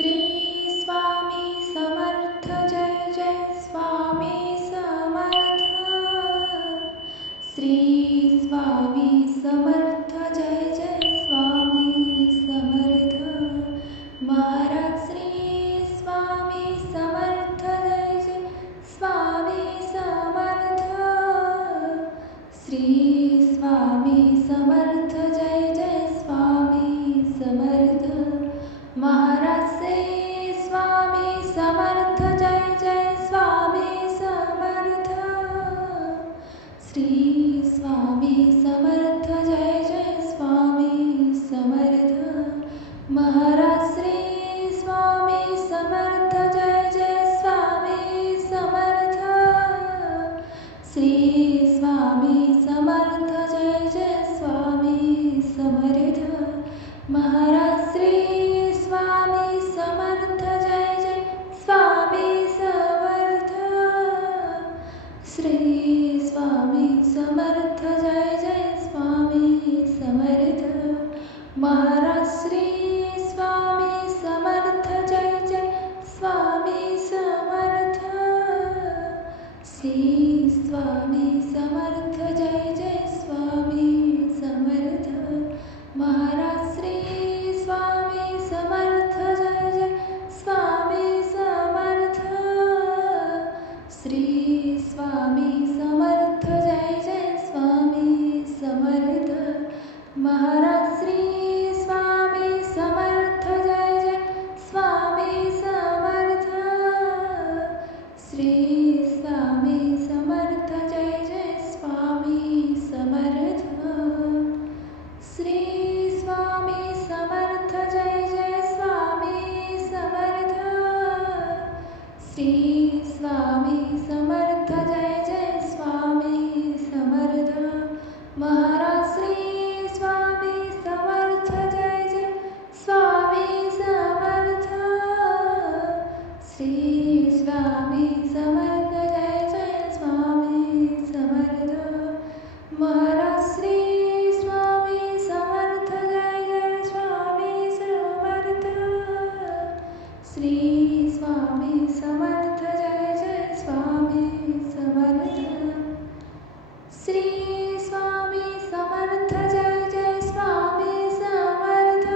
Shri Swami Samarth Jai Jai Swami Samarth. Shri Swami Samarth Jai Jai Swami Samarth. Maharaj Shri Swami Samarth Jai Jai Swami Samarth. Shri Swami Samarth Jai Jai Swami Samarth. Maharaj Shri Swami Samarth Jai Jai Swami Samarth. Shri Swami Samarth Jai Jai Swami Samarth. Maharaj Shri Swami Samarth Jai Jai Swami Samarth. Shri Swami Samarth Jai Jai Swami Samarth. Maharaj Shri Swami Samarth Jai Jai Swami Samarth. Shri Swami Samarth Jai Jai Swami Samarth. Maharaj Shri Swami Samarth Jai Jai Swami Samarth. Shri Swami Samarth Jai Jai Swami Samarth. Maharaj Shri Swami Samarth Jai Jai Swami Samarth. Shri Swami Samarth Jai Jai Swami Samarth. Maharaj Shri Swami Samarth Jai Jai Swami Samarth. Shri Swami Samarth Jai Jai Swami Samarth. Shri Swami Samarth Jai Jai Swami Samarth. Shri Swami Samarth Jai Jai Swami Samarth. Maharaj Shri Swami Samarth Jai Jai Swami Samarth. Shri Swami Samarth Jai Jai Swami Samarth. Maharaj Shri Swami Samarth Jai Jai Swami Samarth. Shri Swami Samarth Jai Jai Swami Samarth. Shri Swami Samarth Jai Jai Swami Samarth.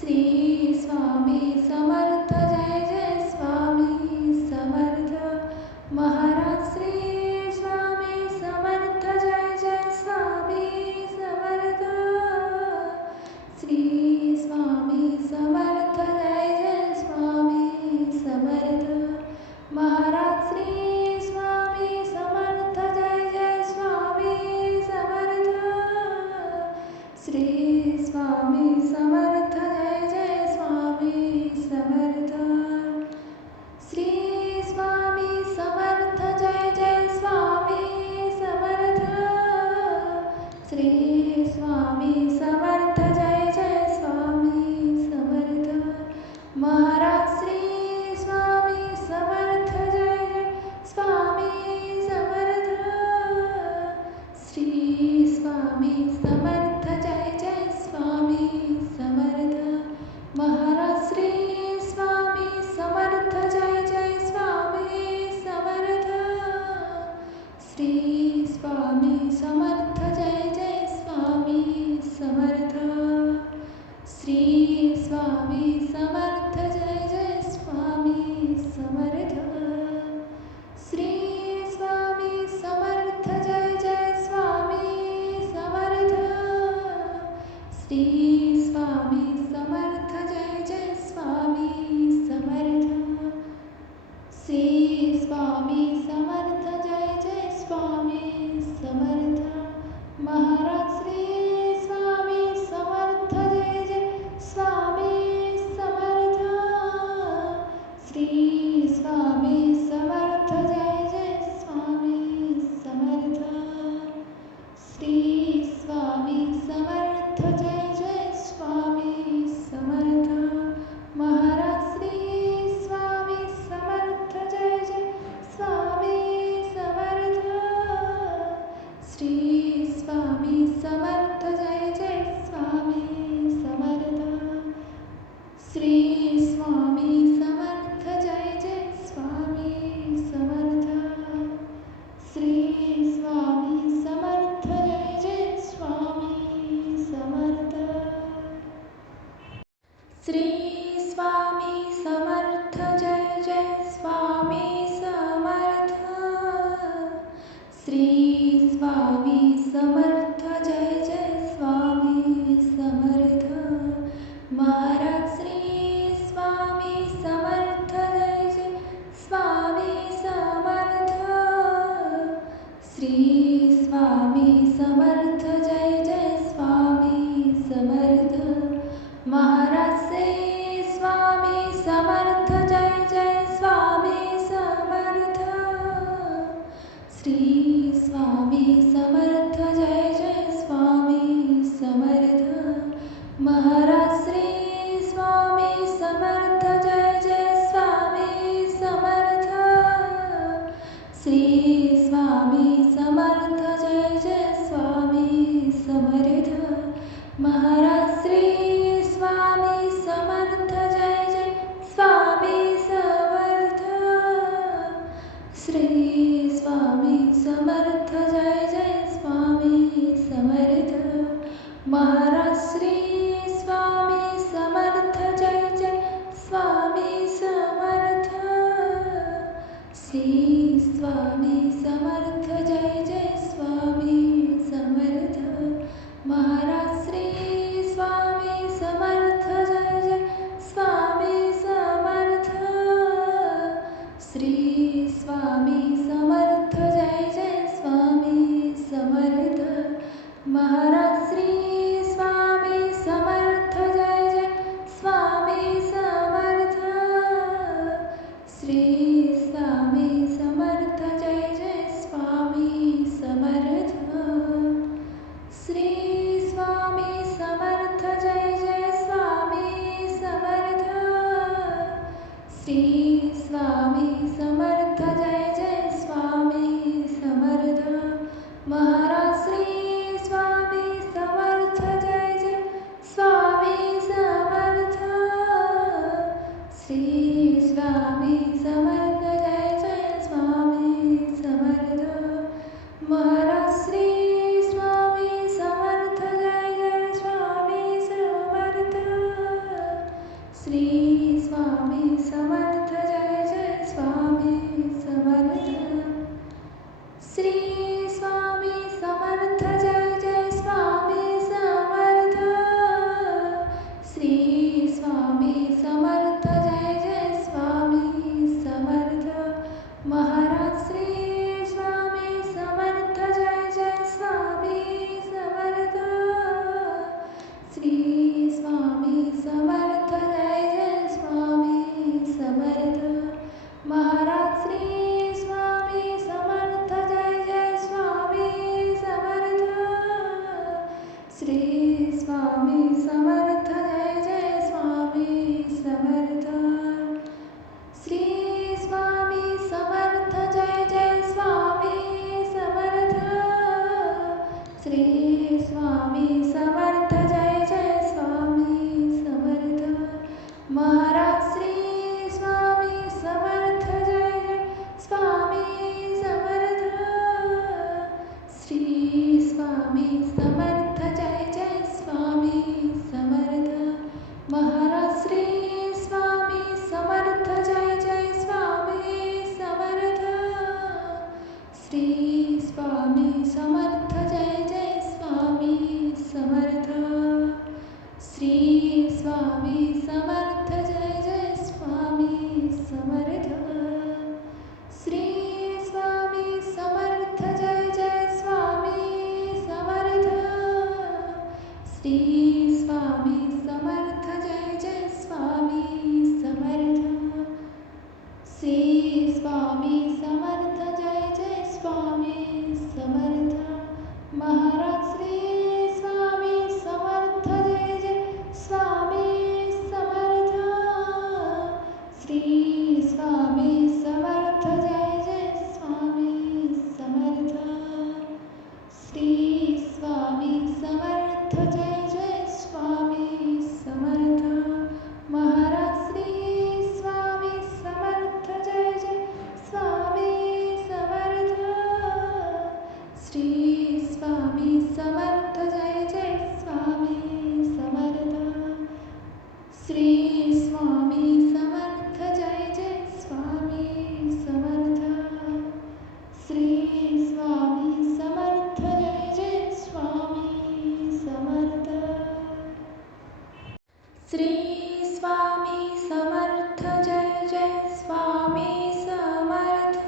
Shri Swami Samarth Jai Jai Swami Samarth. Maharaj Shri Swami Samarth Jai Jai Swami Samarth. Shri Swami Samarth Jai Jai Swami Samarth. Maharaj Shri Swami Samarth Jai Jai Swami Samarth. Shri Swami Samarth Jai Jai Swami Samarth. Shri Swami Samarth Jai Jai Swami Samarth. Shri Swami Samarth Jai Jai Swami Samarth. Maharaj Shri Swami Samarth Jai Jai Swami Samarth. Shri Swami Samarth Jai Jai Swami Samarth. Maharaj Shri Swami Samarth Jai Jai Swami Samarth. Shri Swami Samarth Jai Jai Swami Samarth. Shri Swami Samarth Jai Jai Swami Samarth. Shri Swami Samarth Jai Jai Swami Samarth. Shri Swami Samarth Jai Jai Swami Samarth. Shri Swami Samarth Jai Jai Swami Samarth. Maharaj Shri Swami Samarth Jai Jai Swami Samarth. Shri Swami Samarth Jai Jai Swami Samarth. Shri Swami Samarth Jai Jai Swami Samarth. Maharaj Shri Swami Samarth Jai Jai Swami Samarth. Shri Swami Samarth Jai Jai Swami Samarth. Shri Shri Swami Samarth Jai Jai Swami Samarth. Shri Swami Samarth Jai Jai Swami Samarth. Maharaj Shri Swami Samarth Jai Jai Swami Samarth. Shri Swami Samarth Jai Jai Swami Samarth. Maharaj Shri Swami Samarth Jai Jai Swami Samarth. Shri Swami Samarth Jai Jai Swami Samarth. Maharaj Shri Swami Samarth Jai Jai Swami Samarth. Shri Swami Samarth Jai Jai Swami Samarth. Maharaj Shri Swami Samarth Jai Jai Swami Samarth. Shri Swami Samarth Jai Jai Swami Samarth. Maharaj Shri Swami Samarth Jai Jai Swami Samarth. Shri Swami Samarth Jai Jai Swami Samarth. Maharaj Shri Swami Samarth Jai Jai Swami Samarth. Shri Swami Samarth Jai Jai Swami Samarth. Maharaj Shri Swami Samarth Jai Jai Swami Samarth. Shri Swami Samarth Jai Jai Swami Samarth. Shri Swami Samarth Jai Jai Swami Samarth. Shri Swami Samarth Jai Jai Swami Samarth. Maharaj Shri Swami Samarth Jai Jai Swami Samarth. Shri Swami Samarth Jai Jai Swami Samarth. Maharaj Shri Swami Samarth Jai Jai Swami Samarth. Shri Swami Samarth Jai Jai Swami Samarth. Shri Swami Samarth Jai Jai Swami Samarth. Shri Swami Samarth Jai Jai Swami Samarth. Maharaj Shri Swami Samarth Jai Jai Swami Samarth. Shri Swami Samarth Jai Jai Swami Samarth. Shri Swami Samarth Jai Jai Swami Samarth. Shri Swami Samarth Jai Jai Swami Samarth. Shri Swami Samarth Jai Jai Swami Samarth.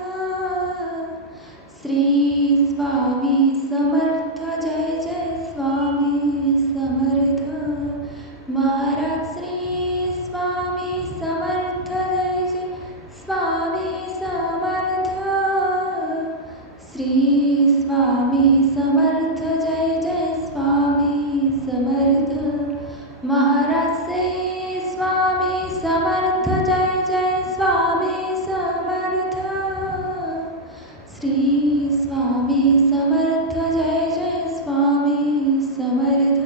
Shri Swami Samarth Jai Jai Swami Samarth. Maharaj Shri Swami Samarth Jai Jai Swami Samarth. Shri Swami Samarth Jai Jai Swami Samarth. Maharaj Shri Swami Samarth Jai Jai Swami Samarth. Shri Swami Samarth Jai Jai Swami Samarth.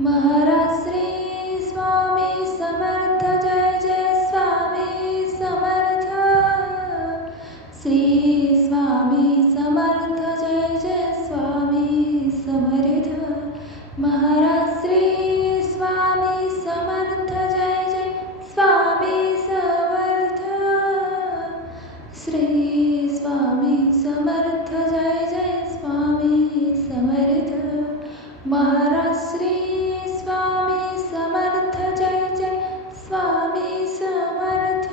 Maharaj Shri Swami Samarth Jai Jai Swami Samarth. Shri Swami Samarth Jai Jai Swami Samarth. Maharaj Shri Swami Samarth Jai Jai Swami Samarth. Shri Swami Samarth Jai Jai Swami Samarth. Maharaj Shri Swami Samarth Jai Jai Swami Samarth.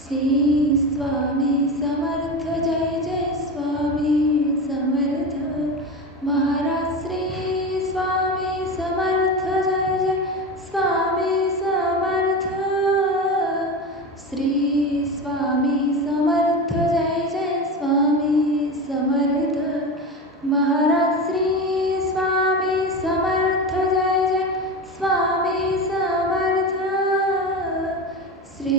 Shri Swami Samarth Jai Jai Swami Samarth. Maharaj Shri Swami Samarth Jai Jai Swami Samarth. Shri Swami Samarth Jai Jai Swami Samarth. Maharaj Shri Swami Samarth Jai Jai Swami Samarth. Shri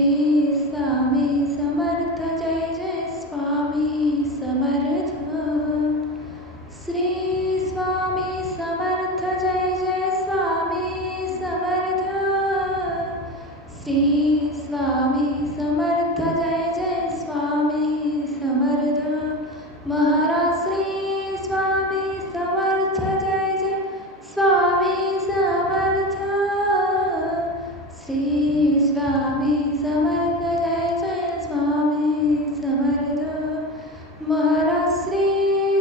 Swami Samarth Jai Jai Swami Samarth. Shri Swami Samarth Jai Jai Swami Samarth. Shri Swami Samarth Jai Jai Swami Samarth. Maharaj Shri Swami Samarth Jai Jai Swami Samarth. Shri Swami Samarth Jai Jai Swami Samarth. Maharaj Shri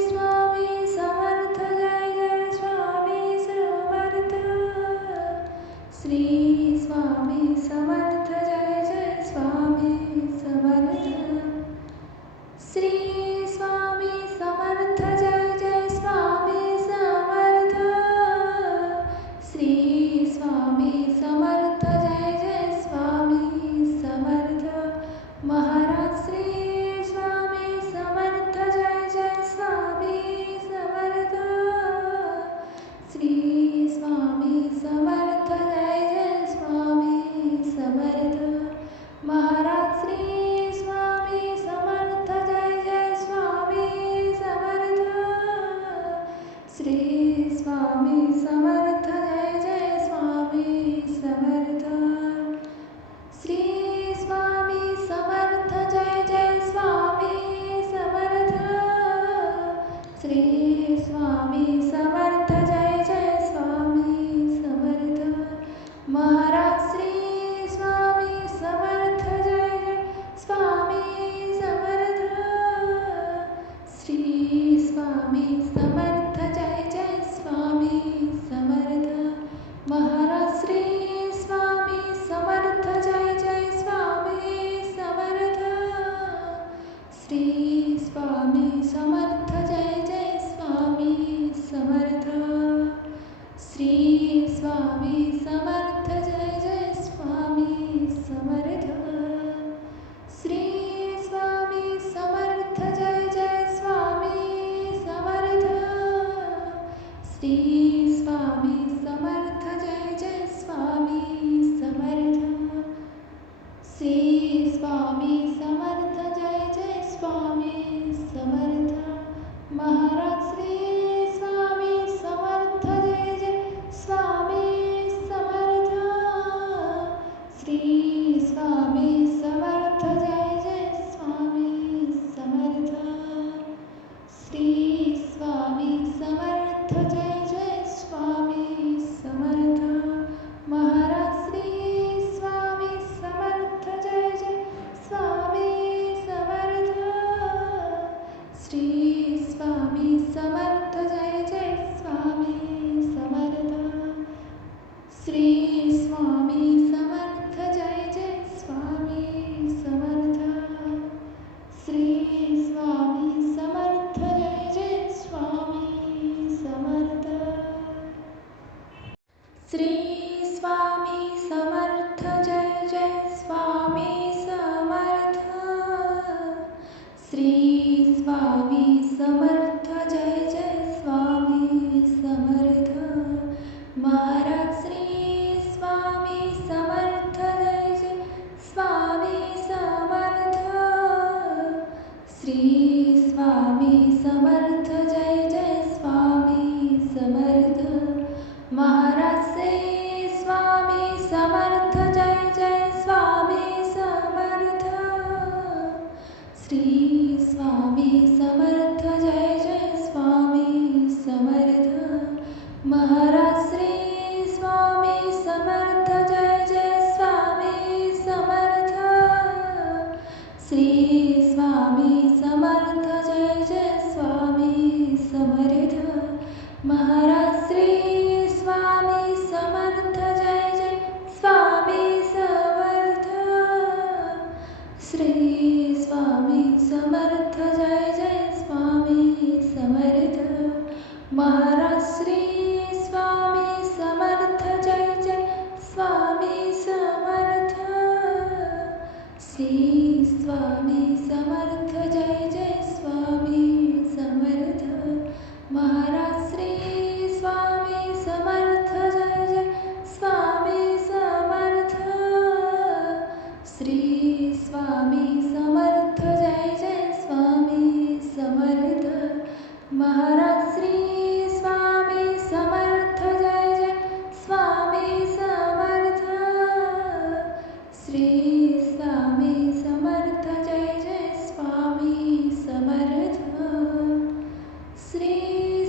Swami Samarth Jai Jai Swami Samarth. Shri Swami Samarth Jai Jai Swami Maharaj Shri Swami Samarth Jai Jai Swami Samarth. Shri Swami Samarth Jai Jai Swami Samarth. Maharaj Shri Swami Samarth Jai Jai Swami Samarth. Shri Swami Samarth Jai Jai Swami Samarth. Maharaj Shri Swami Samarth Jai Jai Swami Samarth. Shri Swami Samarth Jai Jai Swami Samarth. Shri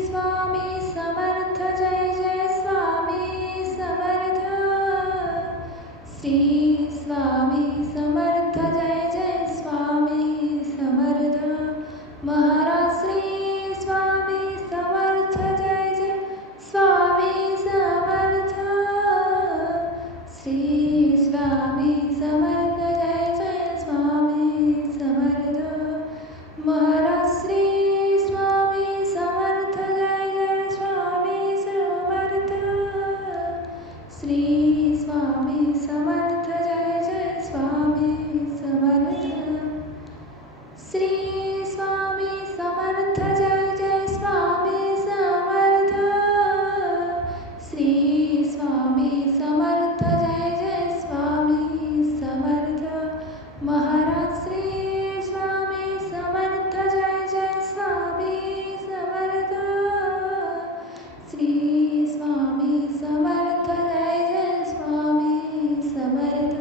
Swami Samarth Jai Jai Swami Samarth. Shri Swami Samarth Jai Jai Swami Samarth. Maharaj Shri Swami Samarth Jai Jai Swami Samarth. Shri Swami Samarth Jai Jai Swami Samarth. Maharaj Shri Swami Samarth Jai Jai Swami Samarth. Shri Swami Samarth Jai Jai Swami Samarth. Shri Swami Samarth Jai Jai Swami Samarth. Shri Swami Samarth Jai Jai Swami Samarth. Maharaj Shri Swami Samarth Jai Jai Swami Samarth. Shri Swami Samarth Jai Jai Swami Samarth.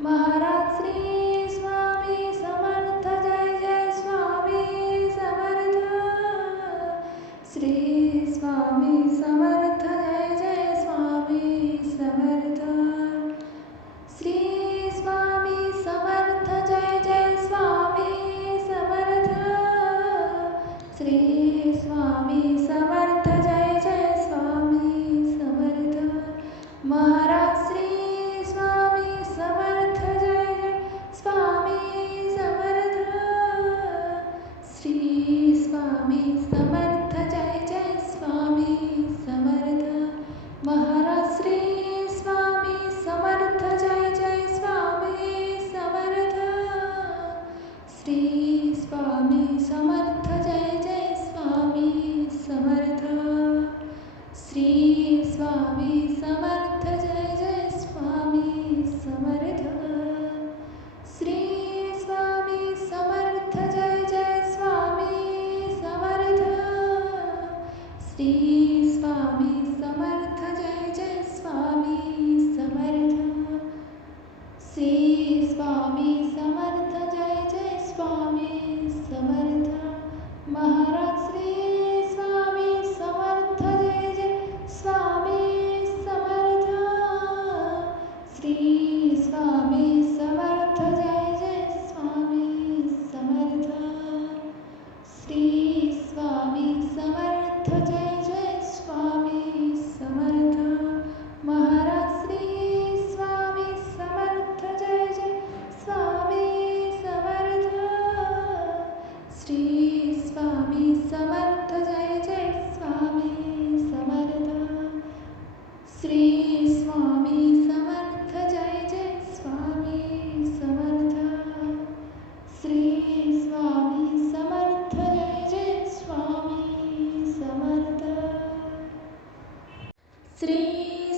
Maharaj Shri Swami Samarth Jai Jai Swami Samarth. Shri Swami Samarth Jai Jai Swami Samarth. Shri Swami Samarth Jai Jai Swami Samarth. Shri Swami Samarth Jai Jai Swami Samarth. Maharaj Shri Swami Samarth Jai Jai Swami Samarth. Shri Swami Samarth Jai Jai Swami Samarth. Maharaj Shri Swami Samarth Jai Jai Swami Samarth. Shri Swami Samarth Jai Jai Swami Samarth. Shri Swami Samarth Jai Jai Swami Samarth. Shri Swami Samarth Jai Jai Swami Samarth. Shri Swami Samarth Jai Jai Swami Samarth. Shri Swami Samarth Jai Jai Swami Samarth. Maharaj Shri Swami Samarth Jai Jai Swami Samarth. Shri Swami Samarth Jai Jai Swami Samarth. Shri Swami Samarth Jai Jai Swami Samarth. Maharaj Shri Swami Samarth Jai Jai Swami Samarth. Shri Swami Samarth Jai Jai Swami Samarth. Shri Swami Samarth Jai Jai Swami Samarth. Shri Swami Samarth Jai Jai Swami Samarth. Shri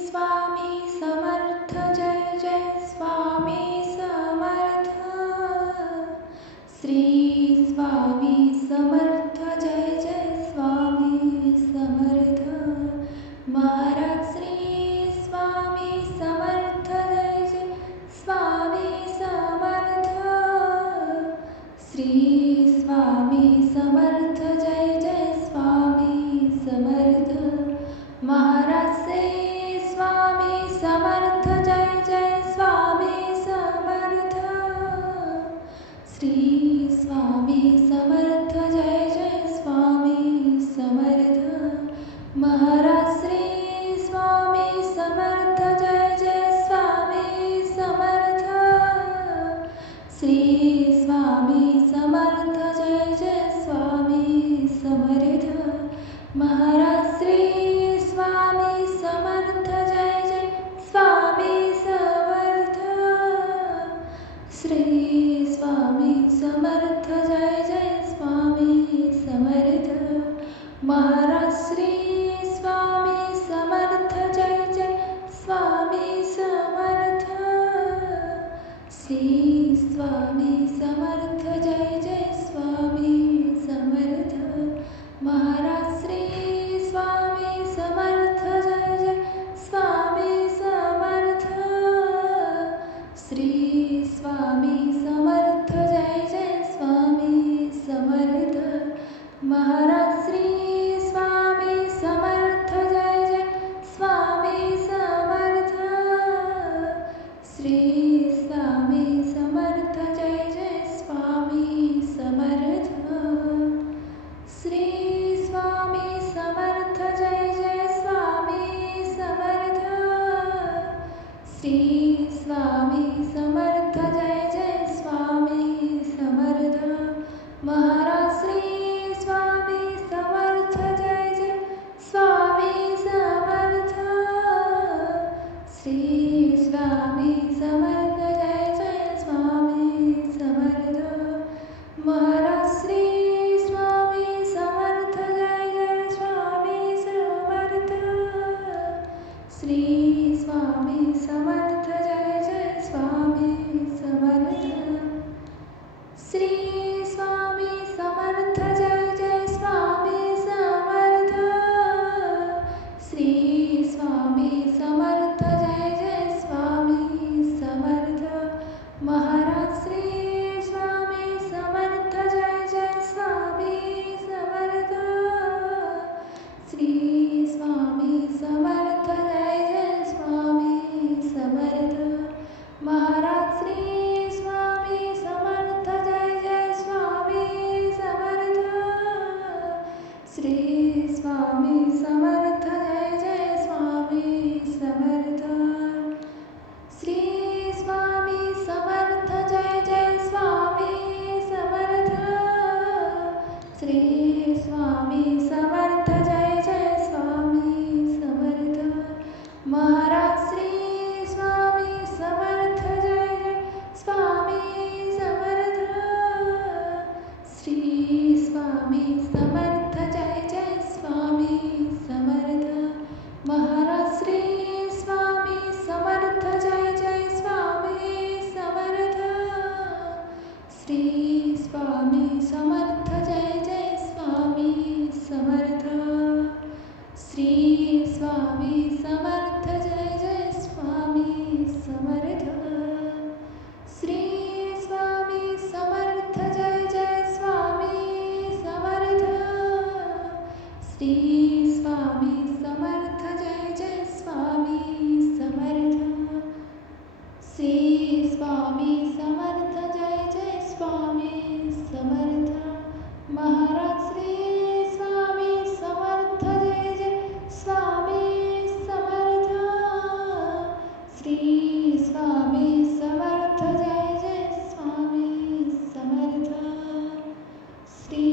Swami Samarth Jai Jai Swami Samarth. Shri Swami Samarth Jai Jai Swami Samarth. Maharaj Shri Swami Samarth Jai Jai Swami Samarth. Shri Swami Samarth Jai Jai Swami Samarth. Maharaj Shri Swami Samarth Jai Jai Swami Samarth. Shri Swami Samarth Jai Jai Swami Samarth. Maharaj Shri Swami Samarth Jai Jai Swami Samarth. Shri Swami Samarth Jai Jai Swami Samarth. Maharaj Shri Swami Samarth Jai Jai Swami Samarth Maharaj Shri Swami Samarth Jai Jai Swami Samarth Shri Swami Samarth Jai Jai Swami Samarth Maharaj Shri Swami Samarth Jai Jai Swami Samarth Shri Swami Samarth Jai Jai Swami Samarth Shri Swami Samarth Jai Jai Swami Samarth Shri Swami Samarth Jai Jai Swami Samarth Maharaj Shri Swami Samarth Jai Jai Swami Samarth Shri Swami Samarth Jai Jai Swami Samarth Maharaj Shri Swami Samarth Jai Jai Swami Samarth Shri Swami Samarth Jai Jai Swami Samarth Shri Swami Samarth Jai Jai Swami Samarth Shri Swami Samarth Jai Jai Swami Samarth Maharaj Shri Swami Samarth Jai Jai Swami Samarth Shri Swami Samarth Jai Jai Swami Samarth Maharaj Shri Swami Samarth Jai Jai Swami Samarth Shri Swami Samarth Jai Jai Swami Samarth Shri Swami Samarth Jai Jai Swami Samarth Shri Swami Samarth Jai Jai Swami Samarth Maharaj Shri Swami Samarth Jai Jai Swami Samarth Shri Swami Samarth Jai Jai Swami Samarth Maharaj Shri Swami Samarth Jai Jai Swami Samarth Shri Swami Samarth Jai Jai Swami Samarth Shri Swami Samarth Jai Jai Swami Samarth Shri Swami Samarth Jai Jai Swami Samarth Shri Swami Samarth Jai Jai Swami Samarth Shri Swami Samarth Jai Jai Swami Samarth Maharaj Shri Swami Samarth Jai Jai Swami Samarth Shri Swami Samarth Jai Jai Swami Samarth Shri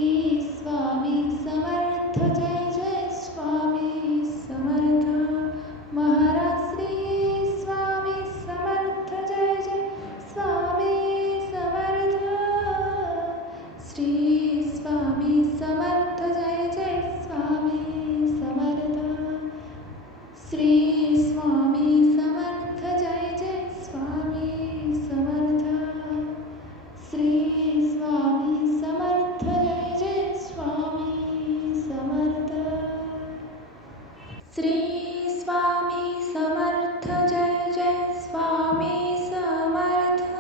Swami Samarth Jai Jai Swami Samarth Maharaj Shri Swami Samarth Jai Jai Swami Samarth Shri Swami Samarth Jai Jai Swami Samarth Shri Swami Samarth Jai Jai Swami Samarth Shri Swami Samarth Jai Jai Swami Samarth Shri Swami Samarth Jai Jai Swami Samarth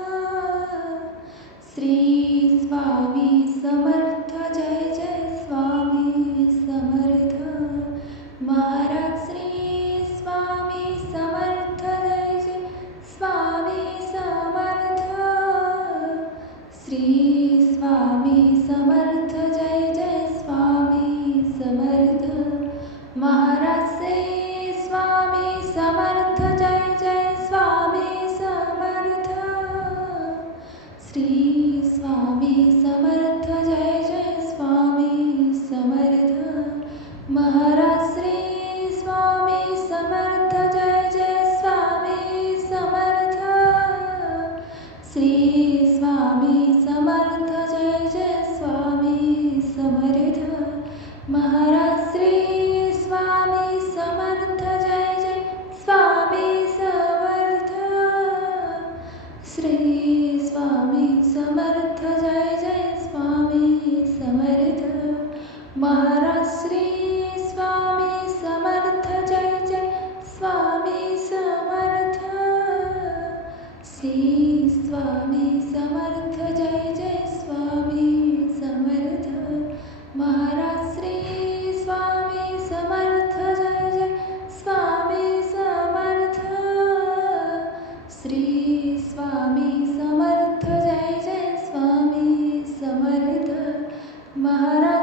Shri Swami Samarth Jai Jai Swami Samarth Maharaj Shri Swami Samarth Jai Jai Swami Samarth Shri Swami Samarth Jai Jai Swami Samarth Maharaj Shri Swami Samarth Jai Jai Swami Samarth Shri Swami Samarth Jai Jai Swami Samarth Maharaj Shri Swami Samarth Jai Jai Swami Samarth Shri Swami Samarth Jai Jai Swami Samarth Maharaj Shri Swami Samarth Jai Jai Swami Samarth Shri Shri Swami Samarth Jai Jai Swami Samarth Maharaj. Shri Swami Samarth Jai Jai Swami Samarth. Shri Swami Samarth Jai Jai Swami Samarth Maharaj.